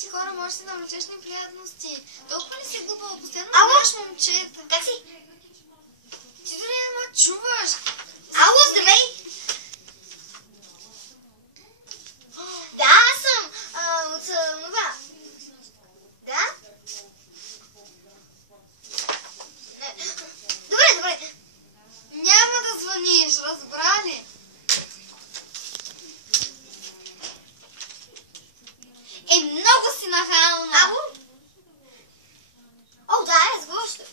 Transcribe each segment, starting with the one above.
ти хора можеш да навлечеш неприятности. Толкова ли си глупава? Постоянно гледаш момчета. Как си? Ти дори не ме чуваш. Ало, здравей! Да, аз съм от това. Да? Добре. Няма да звъниш, разбра ли? Много си нахална. Ало? О, да, аз го още.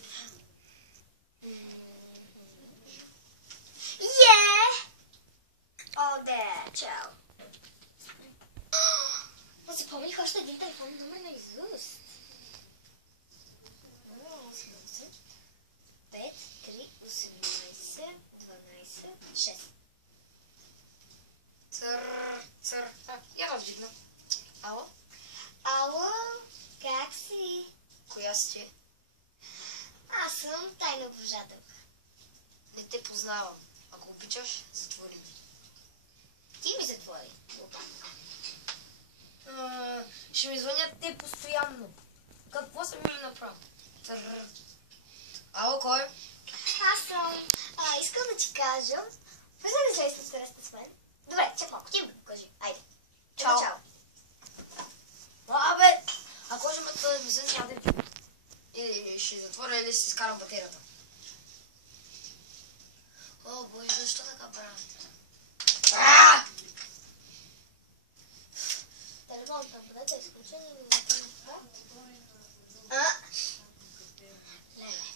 О, да, чао. Запомних още един телефон номер на изуст. 5, 3, 18, 12, 6. Цър. Я въвдигна. Ало? Ало, как си? Коя си ти? Аз съм тайна обожателка. Не те познавам. Ако обичаш, затвори ми. Ти ми затвори. Ще ми звънят те постоянно. Какво съм им направил? Ало, кой? Аз съм. Искам да ти кажа. Може да излезеш на среща с мен? Добре, чак малко, ти ми го кажи. Айде. Чао. Чао. Абе, ако ще ме да ми звъни, няма да ти. Или ще затворя, или ще изкарам батерията. О, боже, защо така правя? Телефонът на бъдете изключен и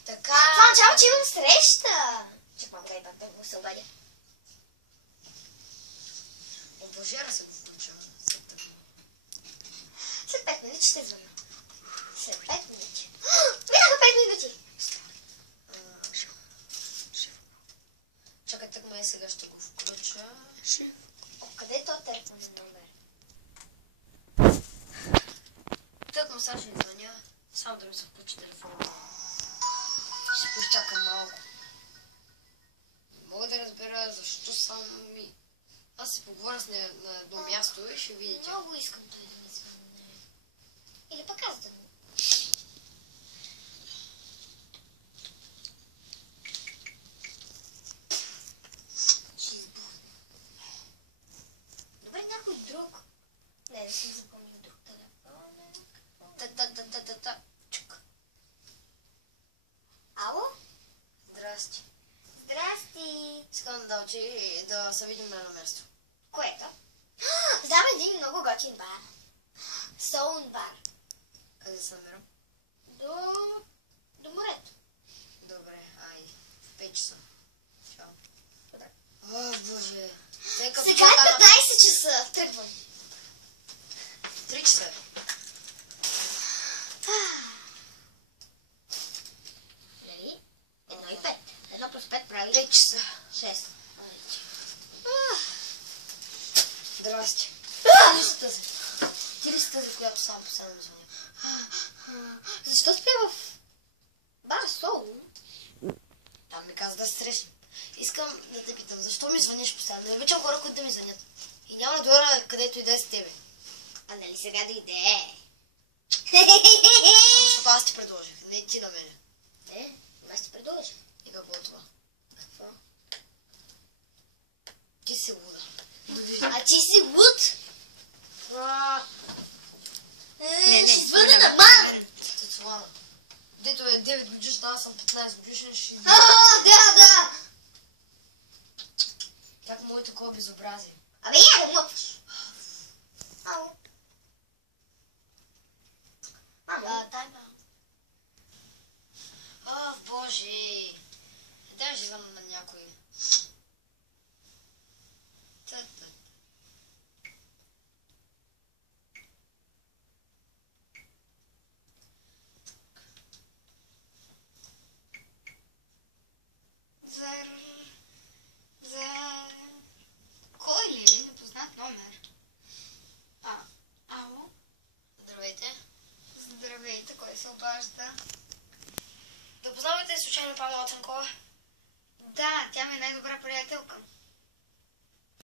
Така. Това означава, че имам среща. Чак малко, дай пак да го се обадя. Обожера се го включа. След 5 минути ще звъня. След 5 минути. Минаха 5 минути. Чакай, так май сега ще го включа. Къде е този телефонен номер? Так му сега ще звъня. Само да ми се включи телефона. Ще поизчакам малко. Не мога да разбера защо само ми... Аз се поговоря с нея на едно място и ще видите. Много искам той да ми звънне. Или пък аз да му. Добре, някой друг. Не, да си запомнил друг телефон. Та. Чук. Ало? Здрасти. Здрасти. Искам да се видим на едно място. Което? Знам един много готин бар. Соун бар. Къде се намирам? До морето. Добре, айде. В 5 часа. Чао. Добре. О, боже. Сега е 15 часа. Тръгвам. 3 часа. Нали? 1 и 5. 1 плюс 5 прави 5 часа. 6. Здрасти. Ти ли си тази, която само по само звъня? Защо спя в бар Соул? Там ми каза да се срещнем. Искам да те питам, защо ми звъниш постоянно? Не обичам хора, които да ми звънят. И няма да дойда където и да е с тебе. А нали сега дойде? Защото аз ти предложих, не ти на мене. Аз ти предложих. И какво е това? Какво? Ти си луда. А ти си луд? Не. Ще звъна на мама. Тецуана. Дето е 9 годишна, аз съм 15 годишен, ще... Да. Как му е такова безобразие? Абе, я да мъпваш. Ало. Мамо. Дай малко. О, боже. Дай ще звъна на някой.